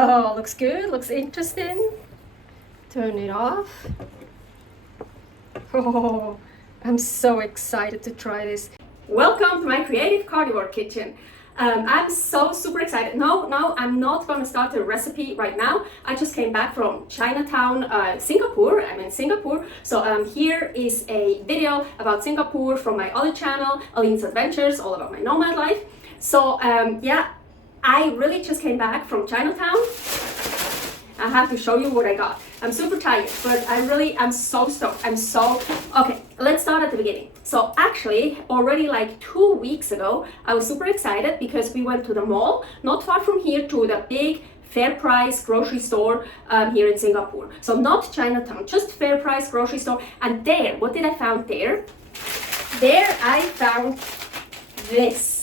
Oh, looks good, looks interesting. Turn it off. Oh, I'm so excited to try this. Welcome to my creative carnivore kitchen. I'm so super excited. No, I'm not gonna start a recipe right now. I just came back from Chinatown, Singapore. I'm in Singapore. So here is a video about Singapore from my other channel, Aline's Adventures, all about my nomad life. So yeah, I really just came back from Chinatown. I have to show you what I got. I'm super tired, but I'm so stoked. Okay, let's start at the beginning. So actually, already like 2 weeks ago, I was super excited because we went to the mall, not far from here, to the big fair price grocery store here in Singapore. So not Chinatown, just fair price grocery store. And there, what did I found there? There I found this.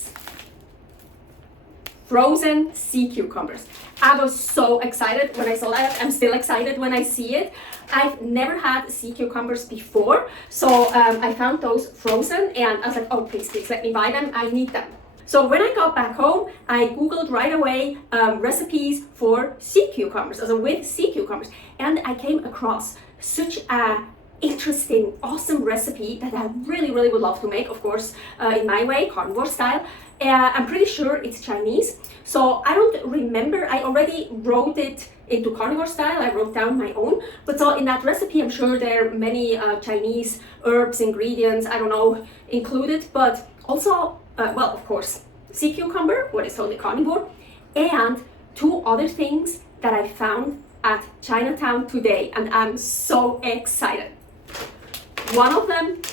Frozen sea cucumbers. I was so excited when I saw that. I'm still excited when I see it. I've never had sea cucumbers before, so I found those frozen and I was like, oh, please, let me buy them. I need them. So when I got back home, I Googled right away recipes for sea cucumbers, also with sea cucumbers, and I came across such a interesting, awesome recipe that I really would love to make, of course, in my way, carnivore style. I'm pretty sure it's Chinese, so I don't remember. I already wrote it into carnivore style. I wrote down my own, but so in that recipe, I'm sure there are many Chinese herbs, ingredients, I don't know, included, but also, well, of course, sea cucumber, what is totally carnivore, and two other things that I found at Chinatown today, and I'm so excited. One of them,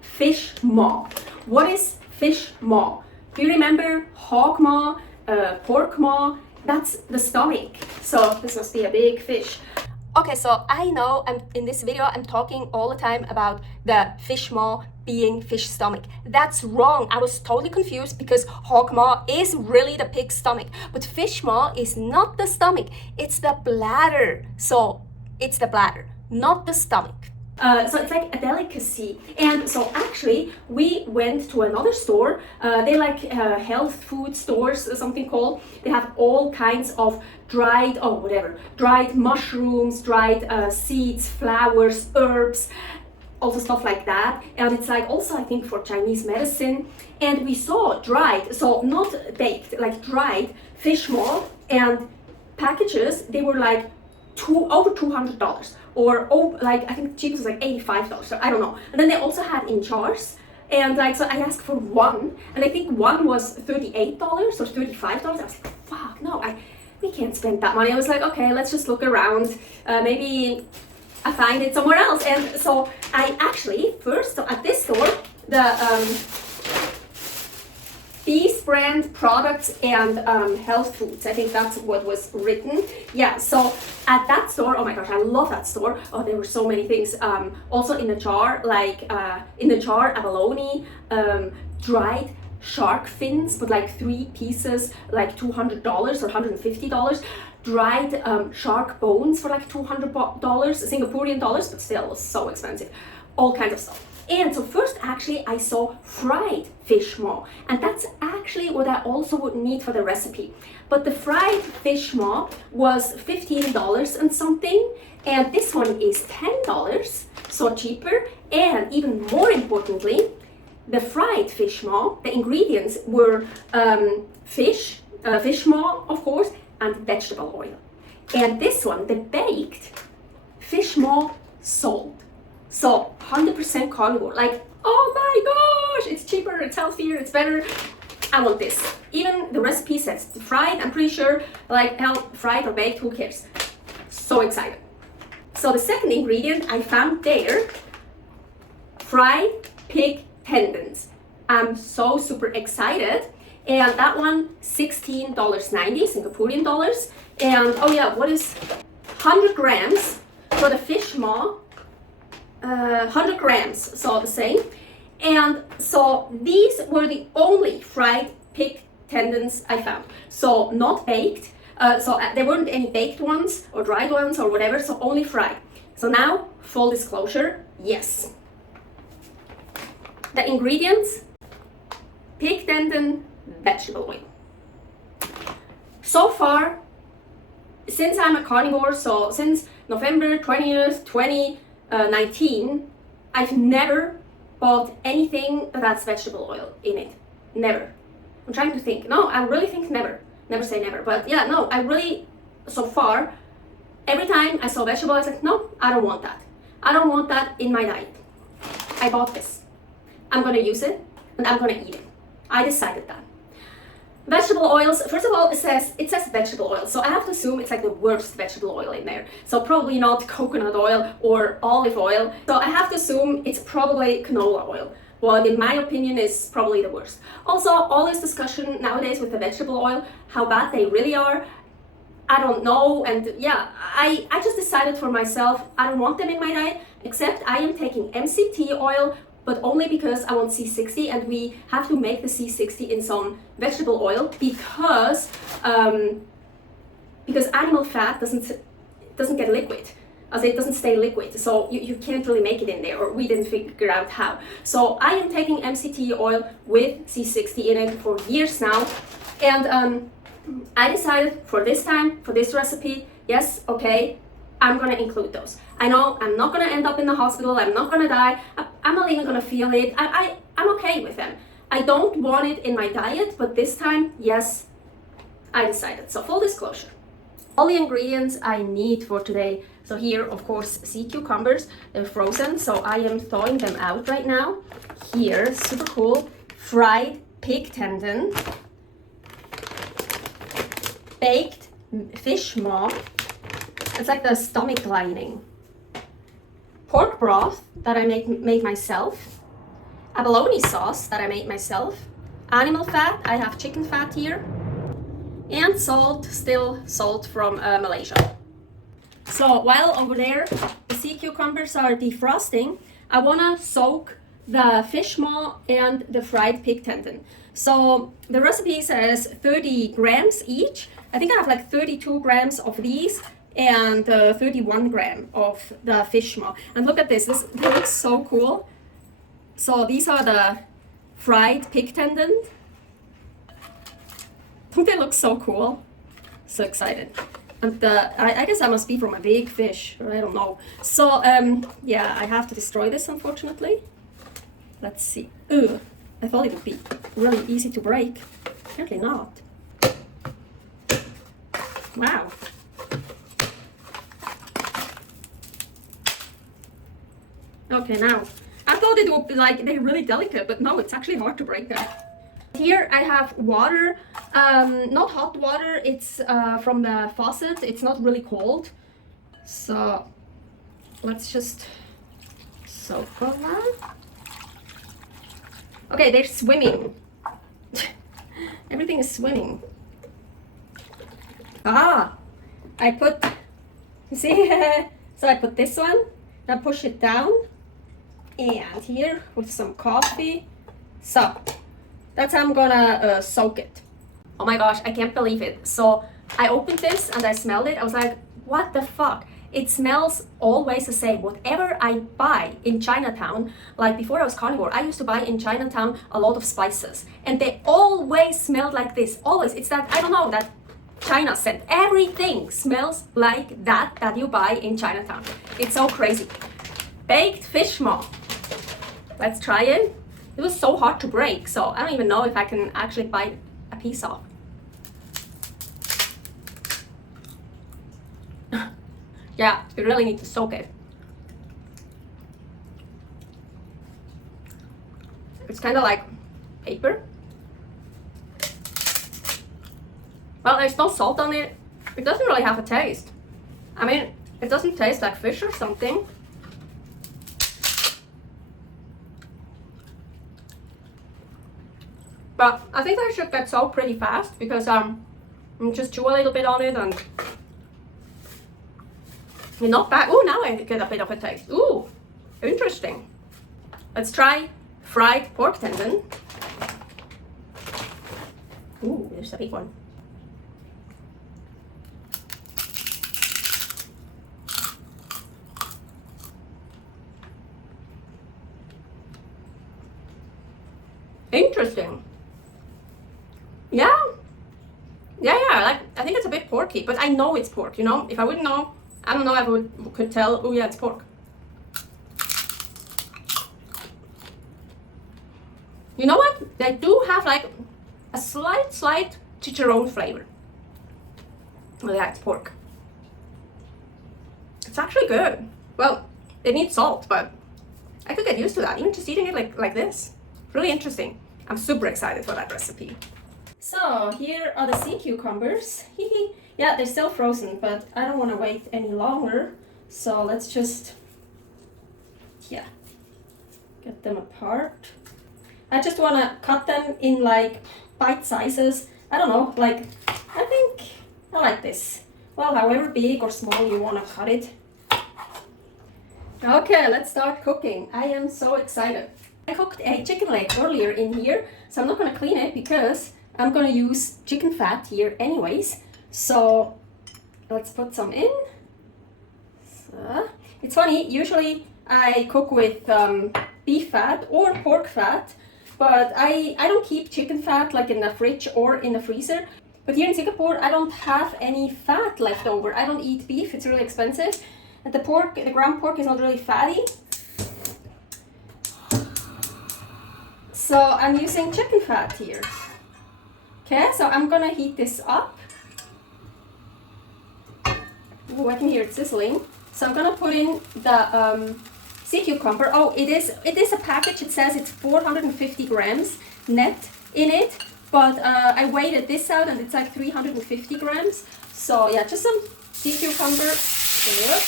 fish maw. What is fish maw? Do you remember hog maw, pork maw? That's the stomach. So this must be a big fish. Okay, so I know in this video I'm talking all the time about the fish maw being fish stomach. That's wrong. I was totally confused because hog maw is really the pig's stomach, but fish maw is not the stomach, it's the bladder. So it's the bladder, not the stomach. So it's like a delicacy. And so actually we went to another store. They like health food stores, something called. They have all kinds of dried mushrooms, dried seeds, flowers, herbs, also stuff like that. And it's like also I think for Chinese medicine. And we saw dried, so not baked, like dried fish maw, and packages, they were like over $200, or like I think cheapest was like $85, so I don't know. And then they also had in jars, and like so I asked for one, and I think one was $38 or $35. I was like, fuck no, we can't spend that money. I was like, okay, let's just look around, maybe I find it somewhere else. And so I actually first, so at this store, the Beast brand products and health foods, I think that's what was written. Yeah, so at that store, oh my gosh, I love that store. Oh, there were so many things. Also in a jar, like in the jar, abalone, dried shark fins, but like 3 pieces, like $200 or $150. Dried shark bones for like $200 Singaporean dollars, but still so expensive. All kinds of stuff. And so first actually I saw fried fish maw, and that's actually what I also would need for the recipe. But the fried fish maw was $15 and something, and this one is $10, so cheaper. And even more importantly, the fried fish maw, the ingredients were fish maw, of course, and vegetable oil. And this one, the baked fish maw salt. So 100% carnivore, like, oh my gosh, it's cheaper, it's healthier, it's better. I want this. Even the recipe says fried, I'm pretty sure, like, hell, fried or baked, who cares? So excited. So the second ingredient I found there, fried pig tendons. I'm so super excited. And that one, $16.90 Singaporean dollars. And oh yeah, what is 100 grams for the fish maw? 100 grams, so the same. And so these were the only fried pig tendons I found. So not baked, so there weren't any baked ones or dried ones or whatever, so only fried. So now, full disclosure, yes. The ingredients, pig tendon, vegetable oil. So far, since I'm a carnivore, so since November 20th, 2019, I've never bought anything that's vegetable oil in it. Never. I'm trying to think. No, I really think never. Never say never. But yeah, no, I really, so far, every time I saw vegetable, I was like, no, I don't want that. I don't want that in my diet. I bought this. I'm gonna use it and I'm gonna eat it. I decided that. Vegetable oils, first of all, it says vegetable oil, so I have to assume it's like the worst vegetable oil in there. So probably not coconut oil or olive oil. So I have to assume it's probably canola oil. What in my opinion is probably the worst. Also, all this discussion nowadays with the vegetable oil, how bad they really are, I don't know. And yeah, I just decided for myself, I don't want them in my diet, except I am taking MCT oil, but only because I want C60, and we have to make the C60 in some vegetable oil because animal fat doesn't get liquid. As it doesn't stay liquid, so you can't really make it in there, or we didn't figure out how. So I am taking MCT oil with C60 in it for years now, and I decided for this time, for this recipe, yes, okay, I'm gonna include those. I know I'm not gonna end up in the hospital, I'm not gonna die, I'm not even gonna feel it, I'm okay with them. I don't want it in my diet, but this time, yes, I decided. So full disclosure. All the ingredients I need for today. So here, of course, sea cucumbers, they're frozen, so I am thawing them out right now. Here, super cool, fried pig tendon, baked fish maw, it's like the stomach lining, pork broth that I made myself, abalone sauce that I made myself, animal fat, I have chicken fat here, and salt, still salt from Malaysia. So while over there the sea cucumbers are defrosting, I wanna soak the fish maw and the fried pig tendon. So the recipe says 30 grams each. I think I have like 32 grams of these and 31 gram of the fish maw. And look at this looks so cool. So these are the fried pig tendons. Don't they look so cool? So excited. And I guess that must be from a big fish, or I don't know. So yeah, I have to destroy this, unfortunately. Let's see. Ugh, I thought it would be really easy to break. Apparently not. Wow. Okay, now, I thought it would be like, they're really delicate, but no, it's actually hard to break them. Here I have water, not hot water, it's from the faucet, it's not really cold. So let's just soak on that. Okay, they're swimming. Everything is swimming. Ah, I put, see, so I put this one, I push it down, and here with some coffee. So that's how I'm gonna soak it. Oh my gosh, I can't believe it. So I opened this and I smelled it. I was like, what the fuck? It smells always the same. Whatever I buy in Chinatown, like before I was carnivore, I used to buy in Chinatown a lot of spices. And they always smelled like this. Always. It's that, I don't know, that China scent. Everything smells like that you buy in Chinatown. It's so crazy. Baked fish maw. Let's try it. It was so hard to break, so I don't even know if I can actually bite a piece off. Yeah, you really need to soak it. It's kind of like paper. Well, there's no salt on it. It doesn't really have a taste. I mean, it doesn't taste like fish or something. But I think I should get soaked pretty fast because just chew a little bit on it and not bad. Oh, now I get a bit of a taste. Ooh, interesting. Let's try fried pork tendon. Ooh, there's a big one. Interesting. Yeah, like I think it's a bit porky, but I know it's pork, you know? If I wouldn't know, I don't know if I could tell, oh yeah, it's pork. You know what? They do have like a slight chicharron flavor. Oh yeah, it's pork. It's actually good. Well, it needs salt, but I could get used to that, even just eating it like this. Really interesting. I'm super excited for that recipe. So here are the sea cucumbers. Yeah, they're still frozen, but I don't want to wait any longer. So let's just, yeah, get them apart. I just want to cut them in like bite sizes. I don't know, like, I think I like this. Well, however big or small you want to cut it. Okay, let's start cooking. I am so excited. I cooked a chicken leg earlier in here, so I'm not going to clean it because I'm going to use chicken fat here anyways. So let's put some in. So, it's funny, usually I cook with beef fat or pork fat, but I don't keep chicken fat like in the fridge or in the freezer. But here in Singapore, I don't have any fat left over. I don't eat beef, it's really expensive. And the pork, the ground pork is not really fatty. So I'm using chicken fat here. Okay, so I'm gonna heat this up. Ooh, I can hear it sizzling. So I'm gonna put in the sea cucumber. Oh, it is a package. It says it's 450 grams net in it, but I weighed this out and it's like 350 grams. So yeah, just some sea cucumber there.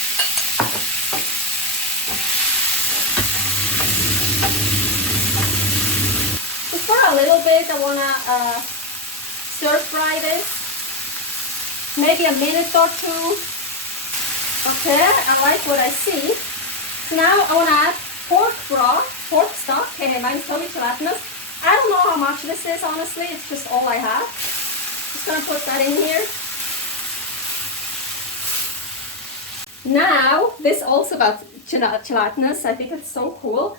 Just for a little bit, I wanna stir fry this, maybe a minute or two. Okay, I like what I see. So now I want to add pork broth, pork stock. Okay, mine's totally gelatinous. I don't know how much this is, honestly. It's just all I have. Just gonna put that in here. Now, this also got gelatinous. I think it's so cool.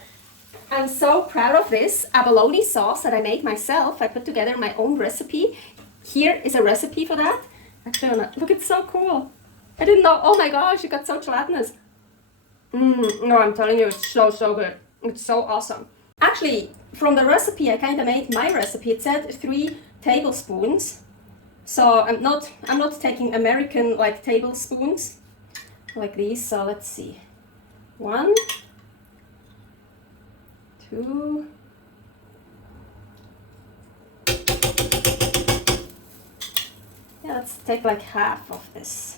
I'm so proud of this abalone sauce that I made myself. I put together my own recipe. Here is a recipe for that. Actually, look, it's so cool. I didn't know. Oh my gosh, it got so gelatinous. No, I'm telling you, it's so good. It's so awesome. Actually, from the recipe, I kind of made my recipe. It said 3 tablespoons. So I'm not taking American like tablespoons like these. So let's see. 1, 2. Yeah, let's take like half of this.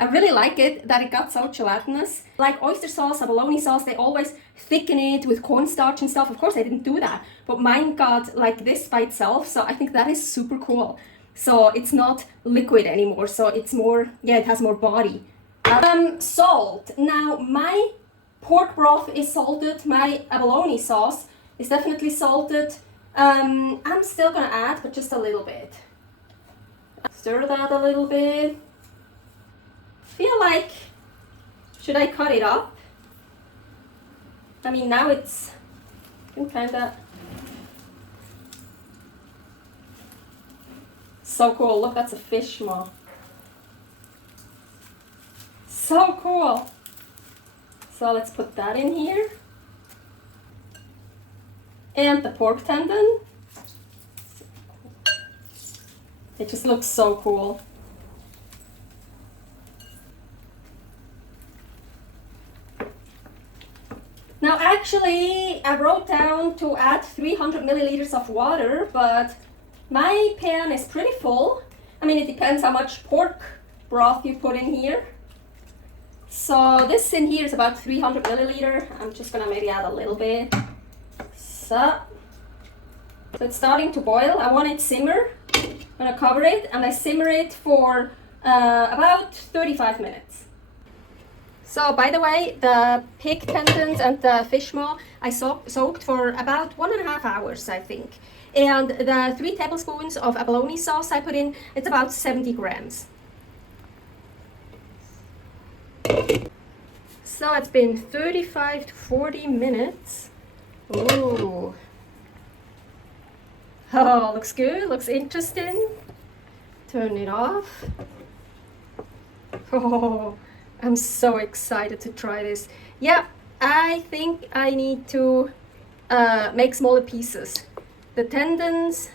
I really like it that it got so gelatinous. Like oyster sauce, abalone sauce, they always thicken it with cornstarch and stuff. Of course, I didn't do that, but mine got like this by itself. So I think that is super cool. So it's not liquid anymore. So it's more, yeah, it has more body. Salt. Now my pork broth is salted. My abalone sauce is definitely salted. I'm still gonna add, but just a little bit. Stir that a little bit. Feel like, should I cut it up? I mean, now it's kind of so cool. Look, that's a fish maw. So cool. So let's put that in here. And the pork tendon. It just looks so cool. Now actually I wrote down to add 300 milliliters of water, but my pan is pretty full. I mean, it depends how much pork broth you put in here. So this in here is about 300 milliliter. I'm just gonna maybe add a little bit. So it's starting to boil. I want it simmer. I'm gonna cover it and I simmer it for about 35 minutes. So by the way, the pig tendons and the fish maw I soaked for about 1.5 hours, I think. And the 3 tablespoons of abalone sauce I put in, it's about 70 grams. So it's been 35 to 40 minutes. Ooh. Oh, looks good, looks interesting. Turn it off. Oh, I'm so excited to try this. Yeah, I think I need to make smaller pieces. The tendons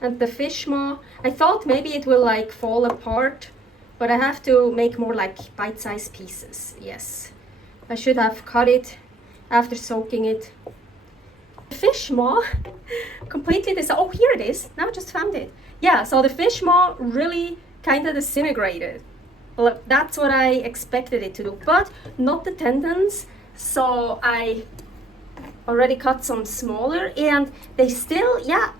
and the fish maw. I thought maybe it will like fall apart, but I have to make more like bite-sized pieces. Yes, I should have cut it after soaking it. The fish maw completely oh, here it is. Now I just found it. Yeah, so the fish maw really kind of disintegrated. Well, that's what I expected it to do, but not the tendons. So I already cut some smaller, and they still, yeah,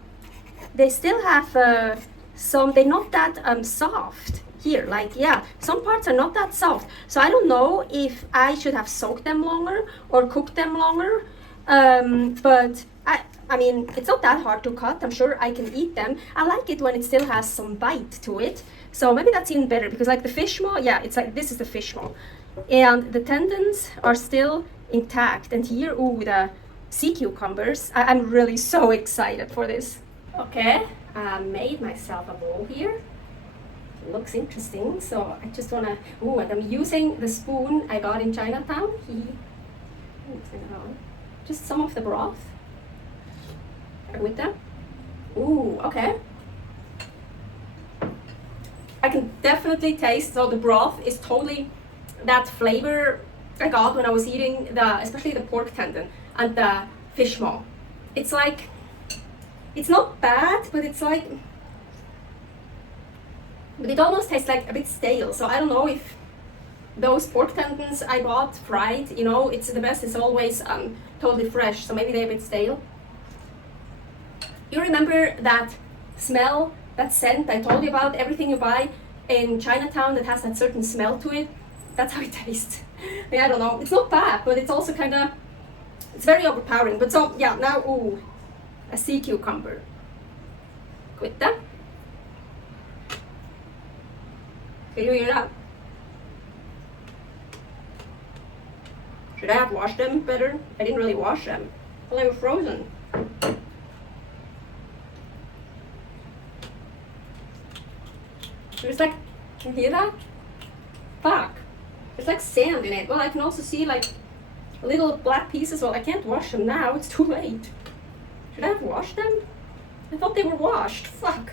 they still have some, they're not that soft here. Like, yeah, some parts are not that soft. So I don't know if I should have soaked them longer or cooked them longer. But I mean, it's not that hard to cut. I'm sure I can eat them. I like it when it still has some bite to it. So maybe that's even better, because like the fish maw, yeah, it's like, this is the fish maw. And the tendons are still intact. And here, ooh, the sea cucumbers. I'm really so excited for this. Okay, I made myself a bowl here. It looks interesting. So I just wanna, ooh, and I'm using the spoon I got in Chinatown. Just some of the broth with that. Ooh, okay. I can definitely taste, so the broth is totally that flavor I got when I was eating especially the pork tendon and the fish maw. It's like, it's not bad, but it's like, but it almost tastes like a bit stale. So I don't know if those pork tendons I bought fried, you know, it's the best, it's always totally fresh, so maybe they're a bit stale. You remember that smell, that scent I told you about, everything you buy in Chinatown that has that certain smell to it? That's how it tastes. I mean, I don't know, it's not bad, but it's also kind of, it's very overpowering. But so, yeah, now, ooh, a sea cucumber. With that. Can you hear that? Should I have washed them better? I didn't really wash them. Well, they were frozen. There's like, can you hear that? Fuck. There's like sand in it. Well, I can also see like little black pieces. Well, I can't wash them now. It's too late. Should I have washed them? I thought they were washed. Fuck.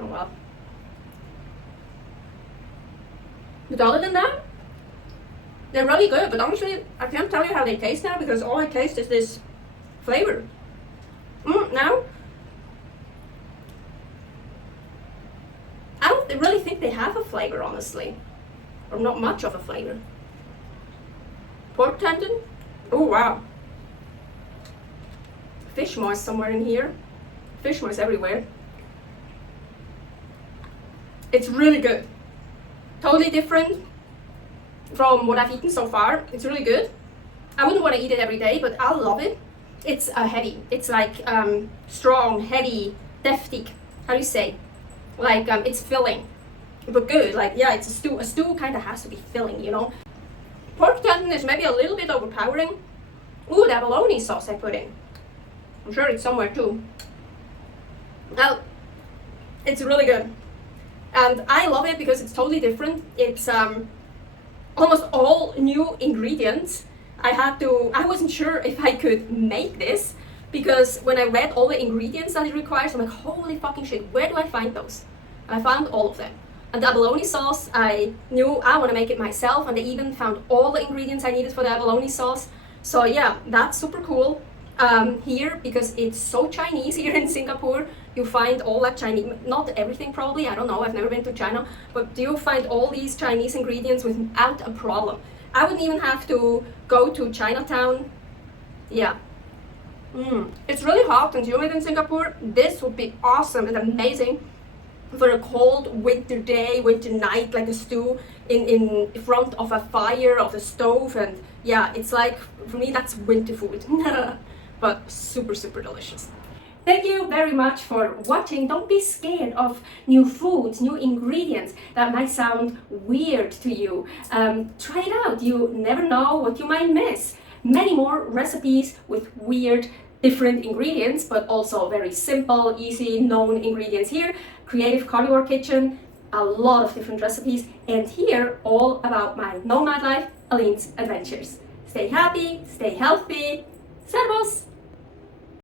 Oh well. But other than that, they're really good, but honestly, I can't tell you how they taste now because all I taste is this flavor. Now, I don't really think they have a flavor, honestly. Or not much of a flavor. Pork tendon? Oh, wow. Fish maw is somewhere in here. Fish maw is everywhere. It's really good. Totally different from what I've eaten so far. It's really good. I wouldn't want to eat it every day, but I love it. It's heavy. It's like strong, heavy, deftig. How do you say? Like it's filling, but good. Like, yeah, it's a stew. A stew kind of has to be filling, you know. Pork tendon is maybe a little bit overpowering. Ooh, the abalone sauce I put in. I'm sure it's somewhere too. Now, it's really good. And I love it because it's totally different. It's almost all new ingredients. I wasn't sure if I could make this because when I read all the ingredients that it requires, I'm like, holy fucking shit, where do I find those? And I found all of them. And the abalone sauce, I knew I want to make it myself, and I even found all the ingredients I needed for the abalone sauce. So yeah, that's super cool. Here, because it's so Chinese here in Singapore, you find all that Chinese, not everything probably, I don't know, I've never been to China, but you find all these Chinese ingredients without a problem. I wouldn't even have to go to Chinatown. Yeah. It's really hot and humid in Singapore. This would be awesome and amazing for a cold winter day, winter night, like a stew in front of a fire, of a stove. And yeah, it's like, for me, that's winter food. But super, super delicious. Thank you very much for watching. Don't be scared of new foods, new ingredients that might sound weird to you. Try it out. You never know what you might miss. Many more recipes with weird different ingredients, but also very simple, easy, known ingredients here. Creative Carnivore Kitchen, a lot of different recipes, and here all about my nomad life, Aline's adventures. Stay happy, stay healthy. Servus!